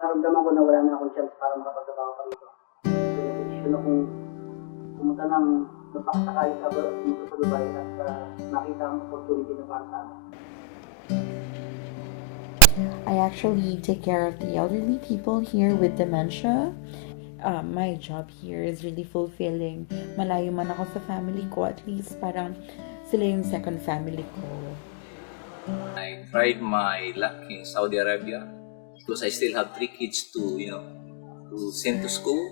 naramdaman ko na wala na akong chance para makapagtrabaho pa rito. Decision akong pumunta ng magpakasakali sa dito sa Dubai at nakita ang opportunity na para sa akin. I actually take care of the elderly people here with dementia. My job here is really fulfilling. Malayo man ako sa family ko, at least parang sila yung second family ko. I tried my luck in Saudi Arabia because I still have 3 kids to send to school,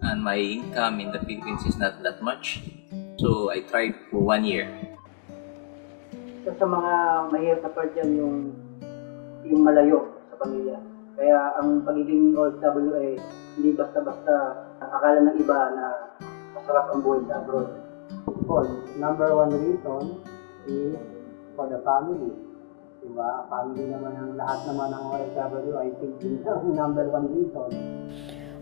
and my income in the Philippines is not that much. So I tried for 1 year. Isa sa mga mahirap na part yan yung malayo sa pamilya. Kaya ang pagiging OFW ay hindi basta-basta akala ng iba na masarap ang buhay sa abroad. Number one reason is for the family. Diba? Family naman ang lahat naman ng OFW, I think yun ang number one reason.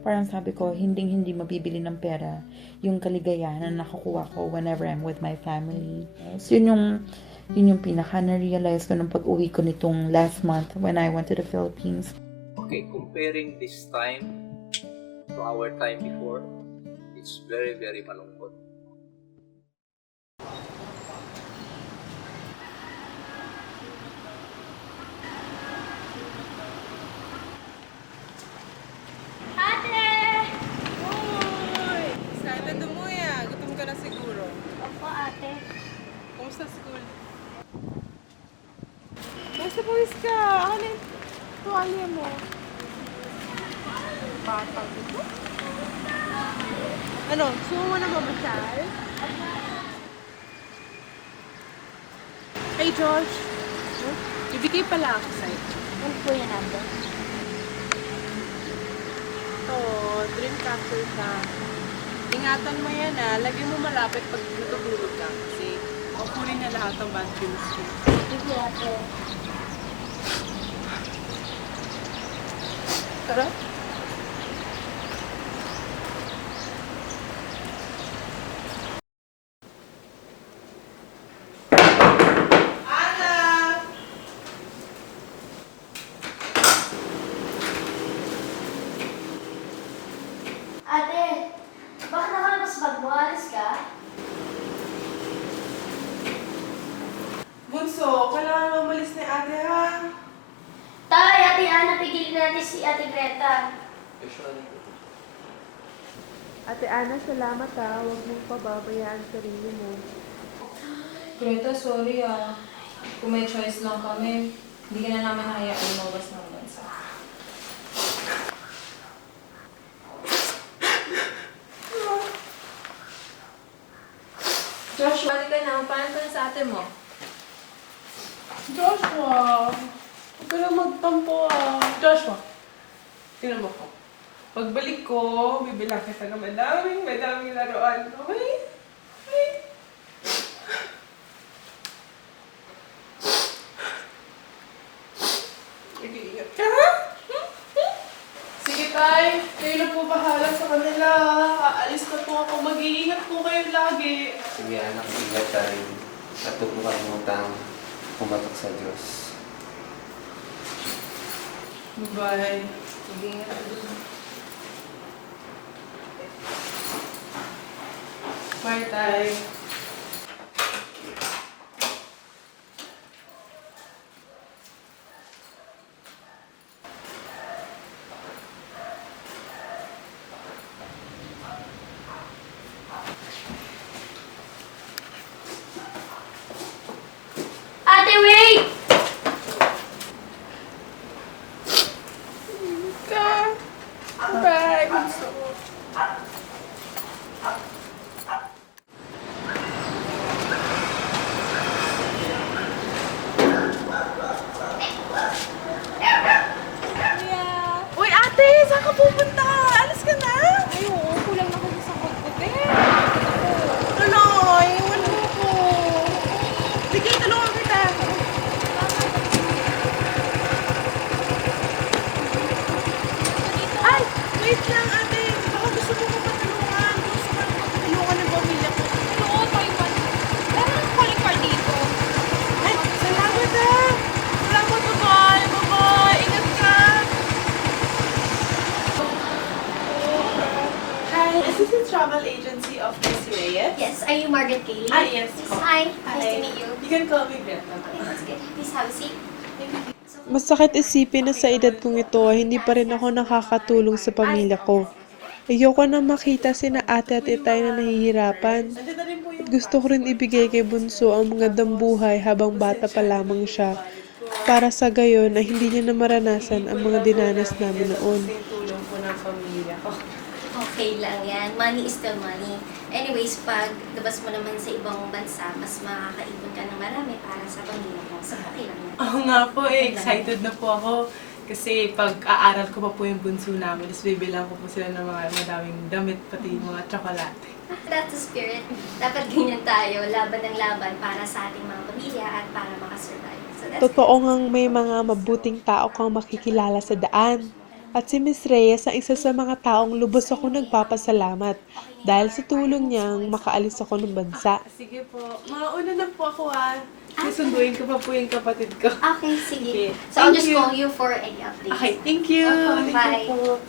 Parang sabi ko, hindi mabibili ng pera yung kaligayahan na nakukuha ko whenever I'm with my family. So yun yung pinaka na-realize ko nung pag-uwi ko nitong last month when I went to the Philippines. Okay, comparing this time to our time before, it's very, very malungkot. Ate! Hoy! Excited umuwi ah. Gutom ka na siguro. Opo, ate. Kumusta school? Basta pawis ka. Ano yung tuwalya mo? Batang ito? Ano? Gusto mo na mamasyal? Hey Josh! Huh? Ibigay pala ako sa'yo. Ano po yan, ate? Dream catcher ka. Ingatan mo yan ah. Lagi mo malapit pag tutulog ka. Kasi makukunin na lahat ng bad dreams ko. Sige, ate. Tara. Ate, bakit nakalabas bag mo? Alis ka? Bunso, kailangan mo umalis ni ate ha. Tay, ate Ana, pigilin natin si ate Greta. Ate Ana, salamat ha. Huwag mong pababayaan sarili mo. Greta, sorry ah. Kung may choice lang kami, hindi ka na namin hayaan lumabas ng bansa. Joshua, balik ka na. Paano ka na sa ate mo? Joshua, huwag ka na magtampo ah. Joshua, tingnan mo ko. Pagbalik ko, bibilang kita ng madaming laruan. Okay? Okay? Mag-iingat ka ha? Sige tay, kayo na po bahala sa kanila. Aalis na po ako. Mag-iingat po kayo lagi. Sige anak, ingat ka rin. At huwag mo kalimutang pumatok sa Diyos. Bye. Mag-iingat ka dun. Bye, tay. Ate, wait! Bye, bunso. Are you Margaret Kaylee? Yes po. Hi. Nice to meet you. You can call me Greta. Okay, that's good. Please have a seat. Masakit isipin na sa edad kong ito ay hindi pa rin ako nakakatulong sa pamilya ko. Ayoko na makita sina ate at itay na nahihirapan. Nandiyan na rin po At yung... gusto ko rin ibigay kay Bunso ang magandang buhay habang bata pa lamang siya. Para sa gayon na hindi niya na maranasan ang mga dinanas namin noon. Yung tulong po ng pamilya ko. Okay lang yan. Money is still money. Anyways, pag labas mo naman sa ibang bansa, mas makakaipon ka ng marami para sa pamilya mo. So, okay lang yan. Oo nga po excited na po ako. Kasi pag-aaral ko pa po yung bunso namin, tapos bibilang ko po sila ng mga madaming damit, pati yung mga tsokolate. That's the spirit. Dapat ganyan tayo. Laban ng laban para sa ating mga pamilya at para makasurvive. So, that's Totoo ngang may mga mabuting tao kang makikilala sa daan. At si Miss Reyes ang isa sa mga taong lubos ako nagpapasalamat dahil sa tulong niyang makaalis ako ng bansa. Sige po. Mauna na po ako Susunduin ko pa po yung kapatid ko. Okay, sige. Okay. So, I'll Thank just you. call you for any updates. Okay, thank you. Okay, Thank bye. you po.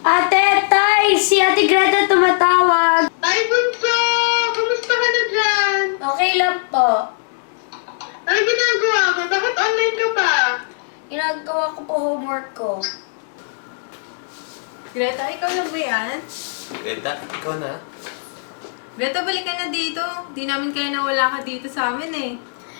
Ate, Tay! Si Ate Greta tumatawag. Ay, Bunso! Kumusta ka na dyan? Okay lang po. Ano ginagawa mo? Bakit online ka pa? Ginagawa ko po homework ko. Greta, ikaw na ba yan? Greta, ikaw na? Greta, balik ka na dito. Di namin kaya nawala ka dito sa amin eh.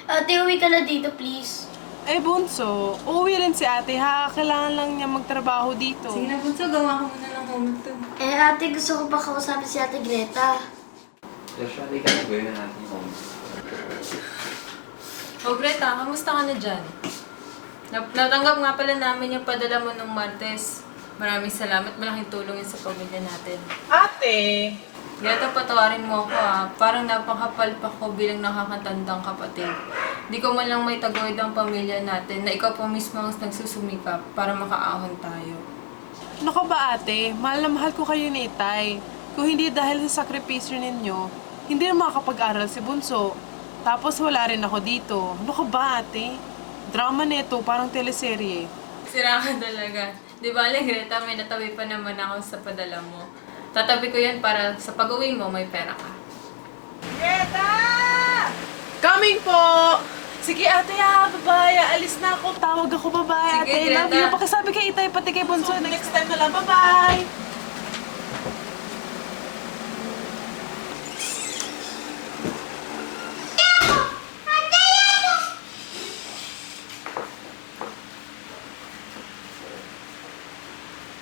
Ate, uwi ka na dito, please. Eh, Bunso, uuwi rin si ate ha. Kailangan lang niya magtrabaho dito. Sige na, Bunso, gawa ka muna ng homework to. Eh, ate, gusto ko pa kausapin si Ate Greta. Joshua, hindi ka nagawin na natin yung Oh, Greta, kamusta ka na dyan? Natanggap nga pala namin yung padala mo nung Martes. Maraming salamat. Malaking tulong yun sa pamilya natin. Ate! Greta, patawarin mo ako Parang napakapalpak ko bilang nakakatandang kapatid. Di ko man lang may taguyod ang pamilya natin na ikaw pa mismo ang nagsusumikap para makaahon tayo. Ano ka ba ate? Mahal na mahal ko kayo ni Itay. Kung hindi dahil sa sakripisyo ninyo, hindi na makakapag-aral si Bunso. Tapos wala rin ako dito. Ano ka ba ate? Drama nito, parang teleserye. Sira ka talaga. Di ba, Greta, may natabi pa naman ako sa padala mo. Tatabi ko yan para sa pag-uwi mo, may pera ka. Greta! Coming po! Sige ate babae. Alis na ako. Tawag ako babae Sige, ate. Love Greta. you. Pakisabi kay Itay pati kay Bunso. Next time na lang. Bye-bye!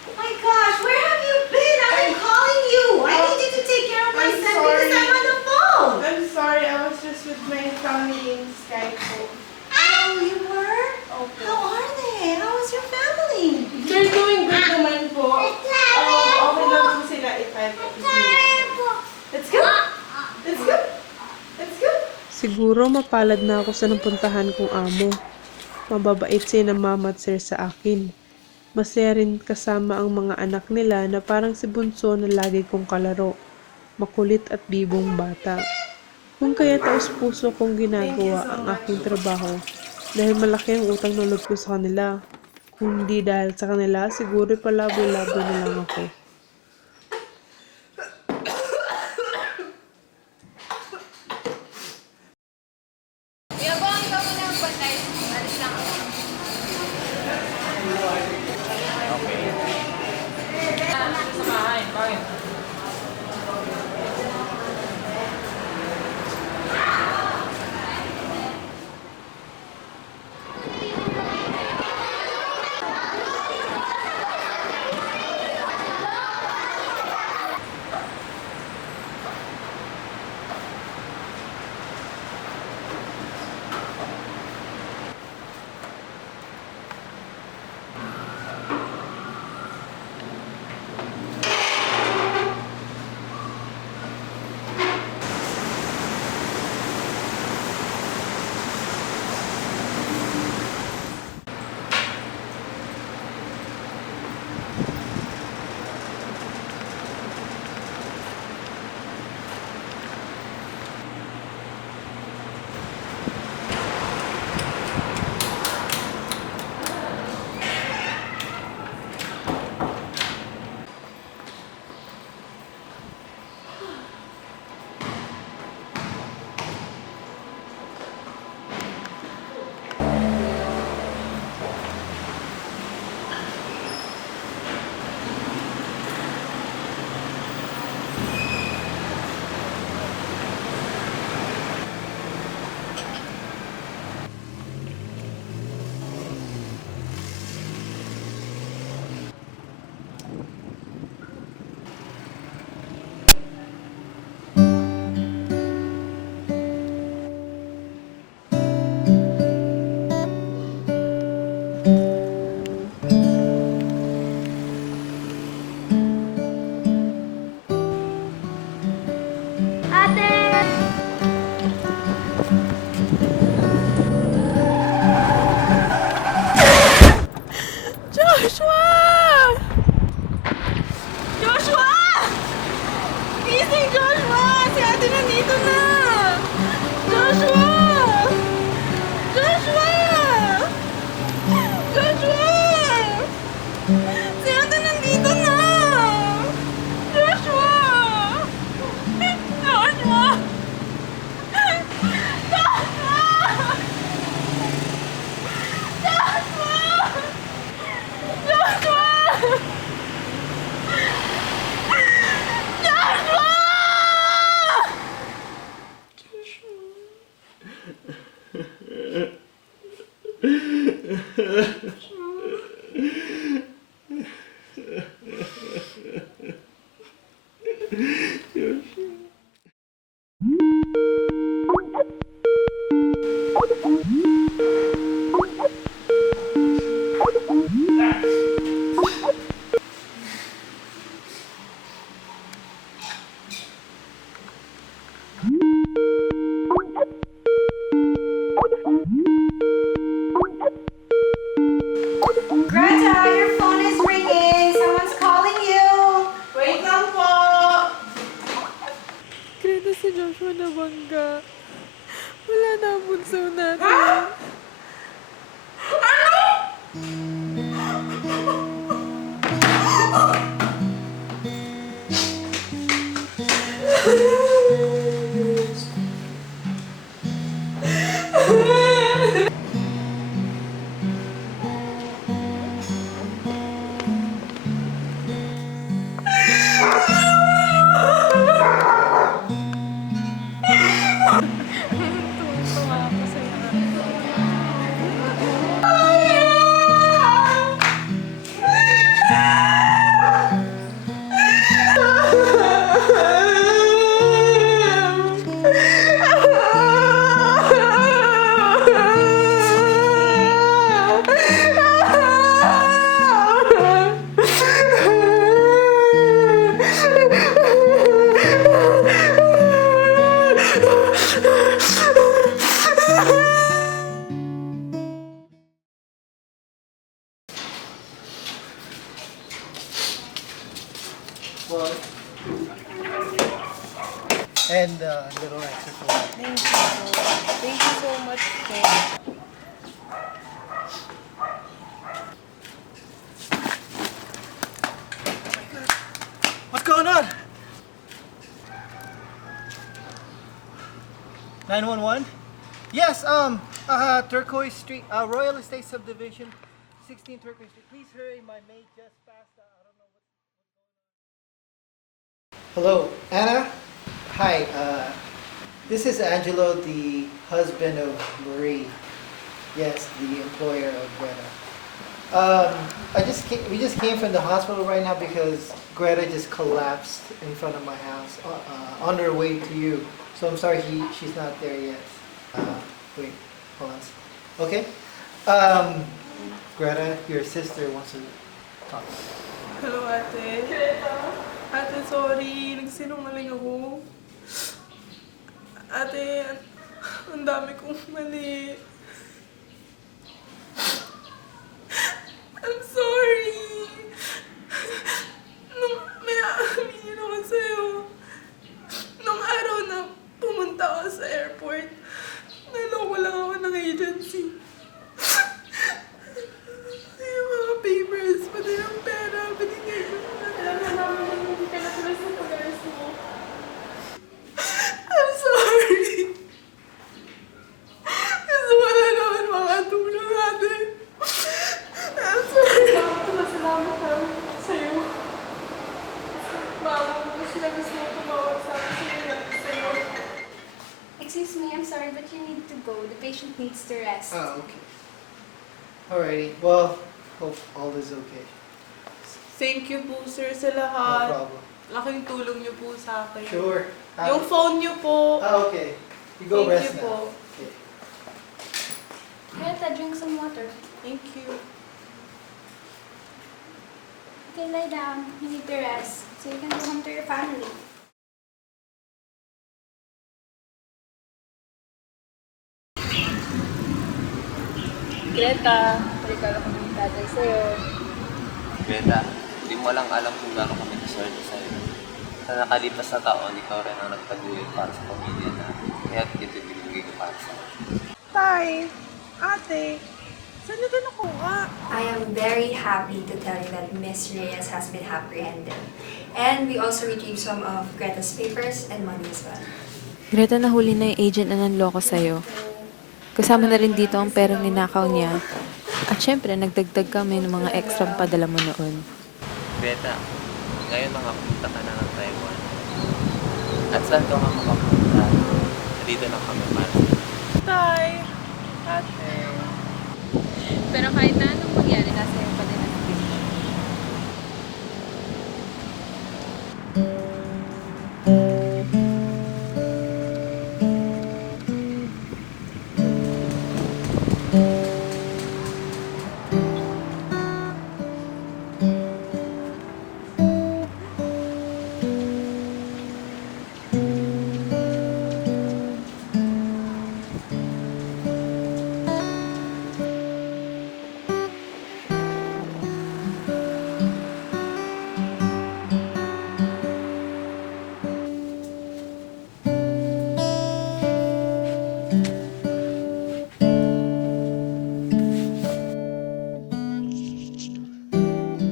Oh my gosh, where have you been? I've been calling you. I need you to take care of my I'm son sorry. because I'm on the phone. I'm sorry. I was just with my family in Skype po. Oh, you were? Okay. How are they? How was your family? They're doing good naman po. Okay lang po sila Itay pati Let's go! Let's go! Let's go! Siguro mapalad na ako sa napuntahan kong amo. Mababait siya ng mama at sir sa akin. Masaya rin kasama ang mga anak nila na parang si Bunso na lagi kong kalaro. Makulit at bibong bata. Kung kaya taos puso kong ginagawa ang aking trabaho dahil malaki ang utang na loob ko sa kanila. Kung hindi dahil sa kanila, siguro palabo-labo na lang ako. Ginagawa ikaw muna ang patay. Alis lang ako. Greta, your phone is ringing. Someone's calling you. Wait lang po! Greta, si Joshua nabangga. Wala na ang bunso natin. And little extra for Thank you. Thank you so much po. What's going on? 911? Yes, Turquoise Street, Royal Estate Subdivision, 16 Turquoise Street. Please hurry, my maid just passed. I don't know what's Hello, Anna? Hi, this is Angelo, the husband of Marie. Yes, the employer of Greta. We just came from the hospital right now because Greta just collapsed in front of my house on her way to you. So I'm sorry she's not there yet. Wait, hold on. Okay. Greta, your sister wants to talk. Hello, ate. Ate, sorry. Nagsinungaling ako. Ate, ang dami kong mali. I'm sorry. Nung may aaminin ako sa'yo, nung araw na pumunta ako sa airport, naloko lang ako ng agency. Yung mga papers, pati yung pera, binigay ko na namin hindi ka natuloy sa pag-aras mo. I'm sorry. Kasi wala naman makatulong natin. I'm sorry. Salamat namin sa'yo. Mama mo sila gusto mo tumawag sa akin sa'yo. Excuse me, I'm sorry, but you need to go. The patient needs to rest. Oh, okay. Alrighty. Well, hope all is okay. Thank you po, sir, sa No lahat. problem. Laking tulong niyo po sa akin. Sure. Yung phone niyo po. Okay. You go Thank rest you now. po. Okay. Greta, drink some water. Thank you. Okay, lie down. You need to rest so you can go home to your family. Greta, regalo ko ng tatay sa'yo. Greta, hindi mo lang alam kung gaano kami kaswerte sa'yo. Sa nakalipas na taon, ikaw rin ang nagtaguyod para sa pamilya na. Kaya ito binibigay ko para sa'yo. Tay, ate, saan nito nakuha? I am very happy to tell you that Miss Reyes has been apprehended. And we also retrieved some of Greta's papers and money as well. Greta, nahuli na yung agent na nanloko sa'yo. Kasama na rin dito ang perang ninakaw niya. At syempre, nagdagdag kami ng mga extra padala mo noon. Greta, ngayon makapunta ka na ng Taiwan. At saan ka makapunta? Dito na kami para sa'yo. Tay, ate. Pero kahit na anong mangyari, nasa iyo pa din ang Kristo.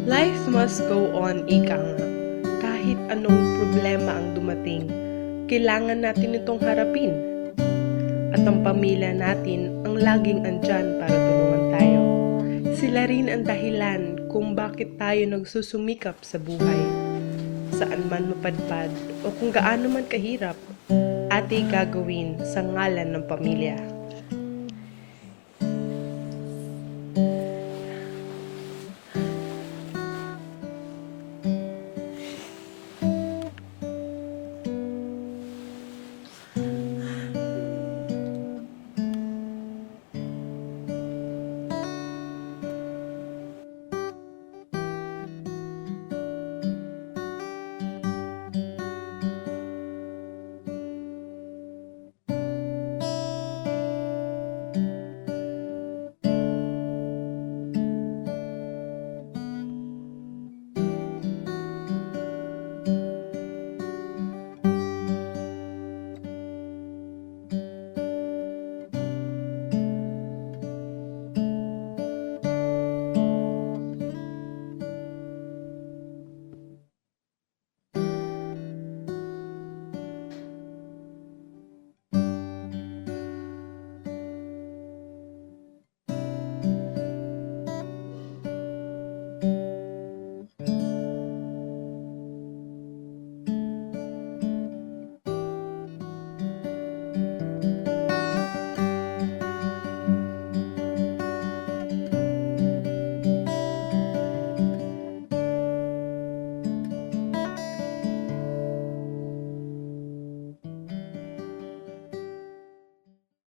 Life must go on, ika nga. Kahit anong problema ang dumating, kailangan natin itong harapin. At ang pamilya natin ang laging andyan para tulungan tayo. Sila rin ang dahilan kung bakit tayo nagsusumikap sa buhay. Saan man mapadpad o kung gaano man kahirap, ating gagawin sa ngalan ng pamilya.